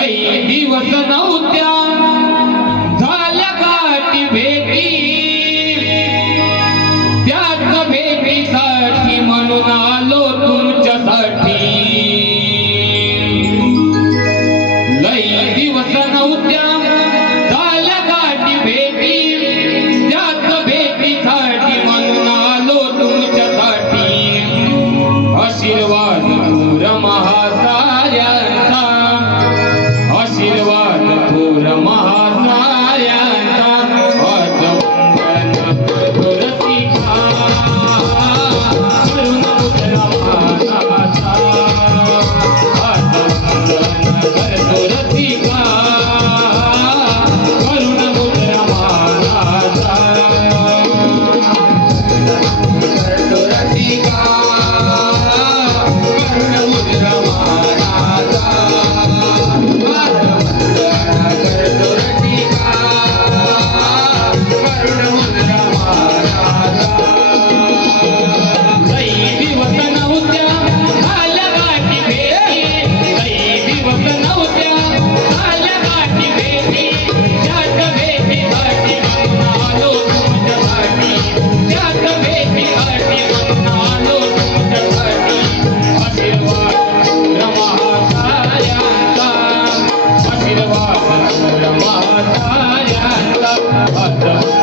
काही दिवस नव्हत्या. झाल्या काठी भेटी. त्याच भेटीसाठी म्हणून आलो Now look at Hare Rama, Hare